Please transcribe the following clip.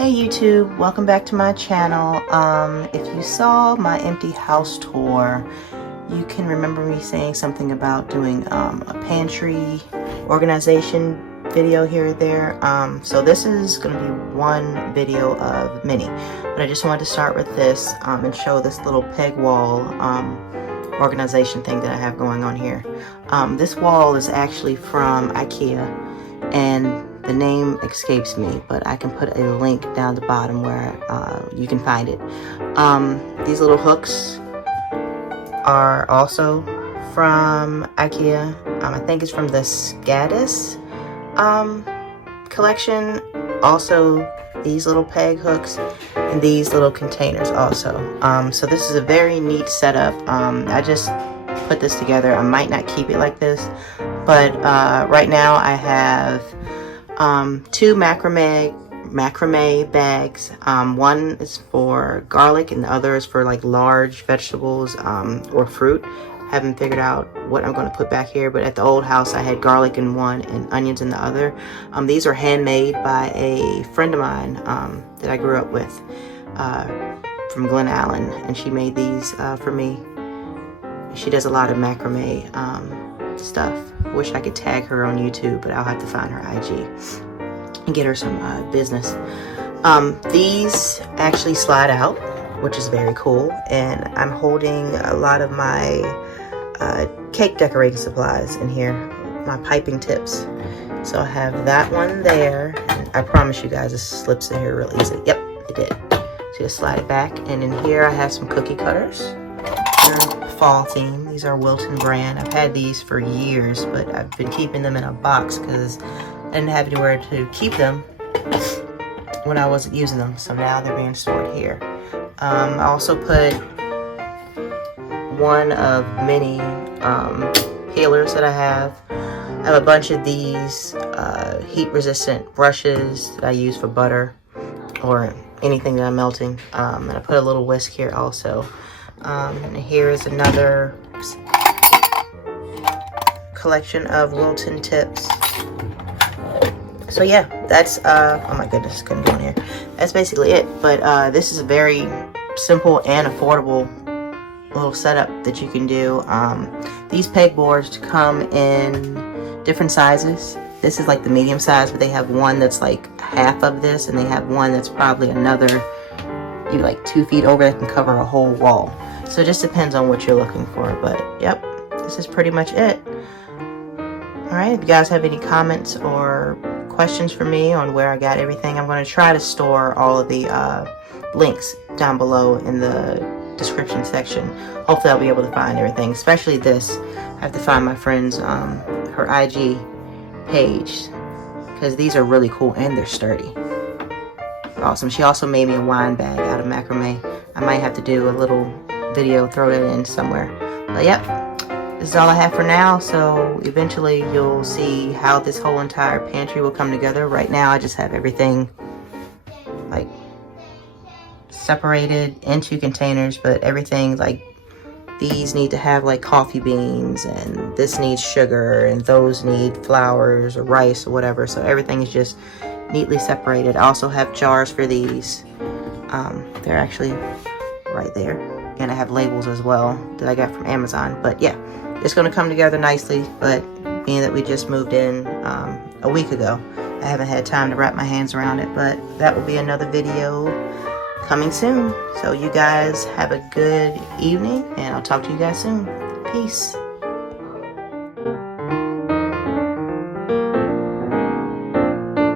Hey YouTube, welcome back to my channel. If you saw my empty house tour, you can remember me saying something about doing a pantry organization video here or there. So this is going to be one video of many, but I just wanted to start with this and show this little peg wall organization thing that I have going on here. This wall is actually from IKEA, and the name escapes me, but I can put a link down the bottom where you can find it. These little hooks are also from IKEA. I think it's from the Skadis collection. Also, these little peg hooks and these little containers also. So this is a very neat setup. I just put this together. I might not keep it like this, but right now I have two macrame bags. One is for garlic and the other is for like large vegetables or fruit. Haven't figured out what I'm going to put back here, but at the old house I had garlic in one and onions in the other. These are handmade by a friend of mine that I grew up with from Glen Allen, and she made these for me. She does a lot of macrame stuff. Wish I could tag her on YouTube, but I'll have to find her IG and get her some business. These actually slide out, which is very cool, and I'm holding a lot of my cake decorating supplies in here, my piping tips. So I have that one there, and I promise you guys this slips in here real easy. Yep, it did. So just slide it back, and in here I have some cookie cutters. Fall theme. These are Wilton brand. I've had these for years, but I've been keeping them in a box because I didn't have anywhere to keep them when I wasn't using them, so now they're being stored here. I also put one of many peelers that I have. I have a bunch of these heat resistant brushes that I use for butter or anything that I'm melting, and I put a little whisk here also. And here is another collection of Wilton tips. So yeah, that's oh my goodness, couldn't go in here. That's basically it. But this is a very simple and affordable little setup that you can do. These pegboards come in different sizes. This is like the medium size, but they have one that's like half of this, and they have one that's probably another, maybe like 2 feet over, that can cover a whole wall. So it just depends on what you're looking for. But yep, this is pretty much it. Alright, if you guys have any comments or questions for me on where I got everything, I'm going to try to store all of the links down below in the description section. Hopefully I'll be able to find everything, especially this. I have to find my friend's her IG page, because these are really cool and they're sturdy. Awesome. She also made me a wine bag out of macrame. I might have to do a little video, throw it in somewhere. But yep, this is all I have for now. So eventually you'll see how this whole entire pantry will come together. Right now I just have everything like separated into containers, but everything, like these need to have like coffee beans, and this needs sugar, and those need flours or rice or whatever. So everything is just neatly separated. I also have jars for these. They're actually right there, and I have labels as well that I got from Amazon. But yeah, it's going to come together nicely. But being that we just moved in a week ago, I haven't had time to wrap my hands around it, but that will be another video coming soon. So you guys have a good evening, and I'll talk to you guys soon. Peace.